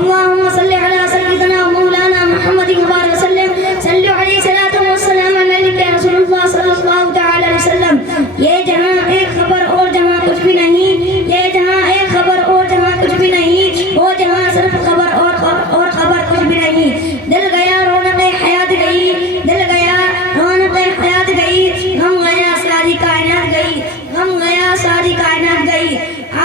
اللهم صل على سيدنا ومولانا محمد وبارك وسلم. صلوا علیہ صلاۃ والسلام علیک یا رسول اللہ صلی اللہ تعالی علیہ وسلم. یہ جہاں ایک خبر اور جہاں کچھ بھی نہیں, یہ جہاں ایک خبر اور جہاں کچھ بھی نہیں, وہ جہاں صرف خبر اور خبر کچھ بھی نہیں. دل گیا رونق حیات گئی, دل گیا رونق حیات گئی, غم گیا ساری کائنات گئی, غم گیا ساری کائنات گئی.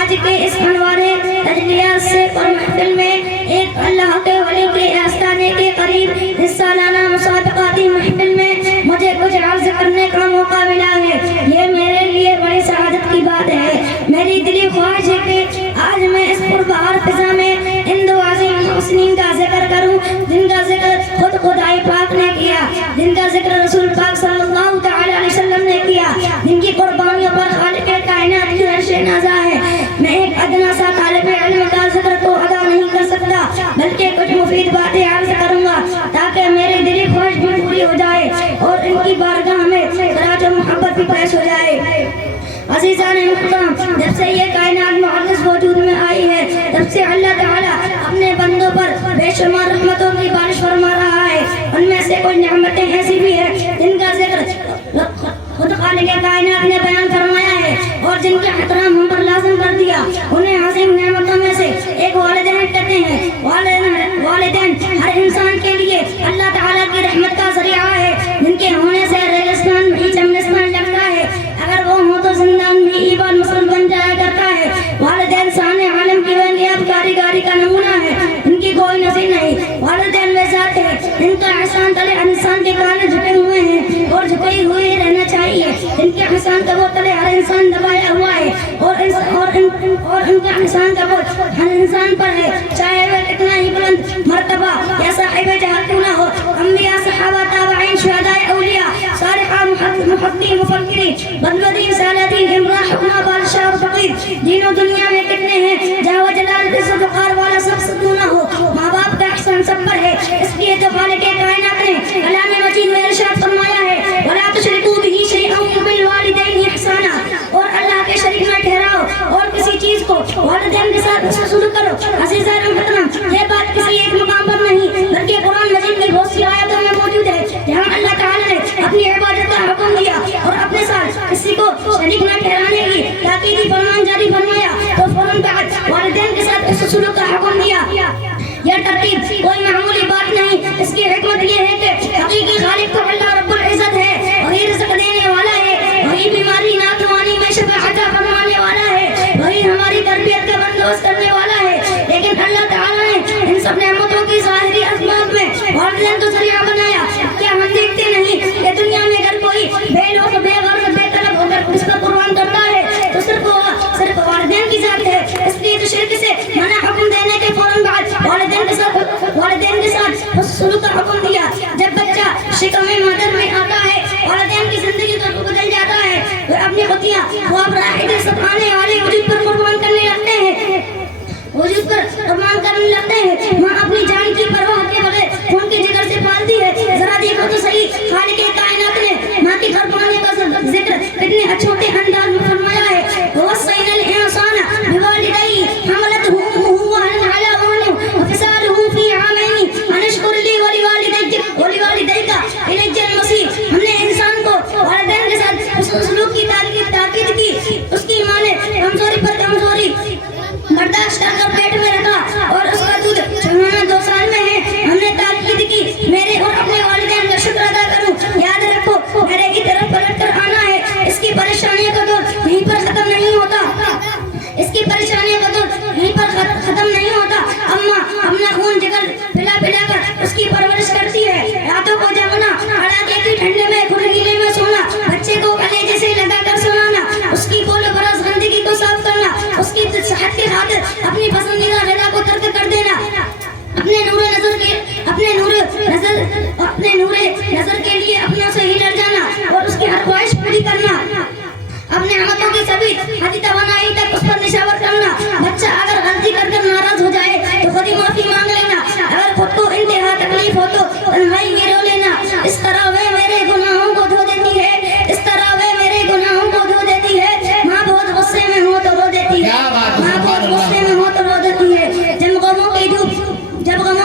آج کے اس انوارے تجلیات سے پر محفل میں ایک اللہ کے ولی کے آستانے کے قریب حصہ لانا مسابقاتی محفل میں مجھے کچھ عرض کرنے کا موقع ملا ہے. یہ میرے لیے بڑی سعادت کی بات ہے. میری دلی خواہش ہے کہ آج میں اس پربہار فضا میں ان دو عظیم محسنین کا ذکر کروں جن کا ذکر خود خدائے پاک نے کیا, جن کا ذکر رسول پاک صلی اللہ تعالی علیہ وسلم نے کیا, جن کی قربانیوں پر خالق کائنات کی عرش نازا ہے. میں ایک ادنا سا طالب علم کا ذکر تو ادا نہیں کر سکتا, بلکہ کچھ مفید باتیں عرض کروں گا تاکہ میری دلی خواہش بھی پوری ہو جائے اور ان کی بارگاہ میں خراج محبت بھی پیش ہو جائے. عزیزان محترم, جب سے یہ کائنات مقدس وجود میں آئی ہے تب سے اللہ تعالیٰ اپنے بندوں پر بے شمار رحمتوں کی بارش فرما رہا ہے. ان میں سے کچھ نعمتیں ایسی بھی ہیں جن کا ذکر خود خالق کائنات نے بیان فرمایا ہے اور جن کا احترام ہم پر لازم کر دیا. انہیں عظیم نعمتوں میں سے ایک والدین کہتے ہیں. والدین ہر انسان کے لیے اللہ تعالیٰ کی رحمت کا ذریعہ ہے, جن کے ہونے سے ریگستان بھی چمنستان لگتا ہے, اگر وہ ہو تو زندان بھی ایوان مسلم بن جایا کرتا ہے. والدین شان عالم کی بنیاد کاریگاری کا نمونہ ہے, ان کی کوئی نظیر نہیں. والدین وہ ذات ہے جن کا احسان تلے انسان کے کان جھکے ہوئے ہیں اور جھکے ہوئے رہنا چاہیے. ان کے احسان کا وہ تلے ہر انسان دبایا ہوا ہے اور ان کا احسان کا وہ ہر انسان پر ہے, چاہے وہ کتنا ہی بلند مرتبہ یا صاحب جہاں کیوں نہ ہو. انبیاء, صحابہ, تابعین, شہداء, اولیاء, صالحہ, محققین, مفکرین, بدودین, سالدین, امراء, حکماء, بادشاہ اور فقیر, دین و دنیا میں کتنے ہیں جہاں وہ جلال عزت وقار والا شخص کیوں نہ ہو. ماں باپ کا احسان سب پر ہے, اس لیے تو خالق کائنات نے کلام مجید میں ارشاد فرمایا ہے وَلَا تُشْرِكُوا بِهِ شَيْئًا وَبِالْوَالِدَيْنِ إِحْسَانًا, اور اللہ کے شریک نہ ٹھہراؤ اور کسی چیز کو والدین کے ساتھ سلوک کرو. عزیزان محترم, یہ بات کسی ایک مقام پر نہیں بلکہ قرآن مجید کی بہت سی آیتوں میں موجود ہے جہاں اللہ تعالیٰ نے اپنی عبادت کا حکم دیا اور اپنے ساتھ کسی کو شریک نہ ٹھہرانے کی تاکیدی فرمان جاری فرمایا, تو فوراً بعد والدین کے ساتھ اس سلوک کا حکم دیا. یہ ترتیب کوئی معمولی بات نہیں, اس کی حکمت یہ ہے کہ حقیقی خالق تو اللہ رب العزت ہے, وہی رزق دینے والا ہے, وہی بیماری ناتوانی میں شفا عطا فرمانے والا ہے, وہی ہماری تربیت کا بندوبست کرنے والا ہے. لیکن اللہ تعالیٰ نے ان سب نعمتوں کی ظاہری اسباب میں والدین کو ذریعہ بنایا. کیا ہم دیکھتے نہیں کہ دنیا میں اگر کوئی بے لوگ, بے غرض, بے طلب ہو کر اس کا قربان کرتا ہے تو صرف والدین کی ذات ہے. اس لیے تو شرک سے منع حکم دینے کے فوراً بعد والدین کے ساتھ سلوک کا حکم دیا. جب بچہ شکم مادر میں آتا ہے والدین کی زندگی تو بدل جاتا ہے, وہ اپنی خطیاں خواب راحت سب آنے والے وجود پر قربان کرنے لگتے ہیں, وجود پر قربان کرنے لگتے ہیں. ماں اپنی جان کی پرواہ کے بغیر خون کے جگر سے پالتی ہے. ذرا دیکھو تو صحیح, خالق کائنات نے ماں کی قربانی کا ذکر کتنے اچھوٹے انداز میں فرمایا ہے. وَوَصَّيْنَا الْإِنسَانَ بِوَالِدَيْهِ حَمَلَتْهُ أُمُّهُ وَهْنًا عَلَىٰ وَهْنٍ وَفِصَالُهُ فِي عَامَيْنِ أَنِ اشْكُرْ لِي وَلِوَالِدَيَّ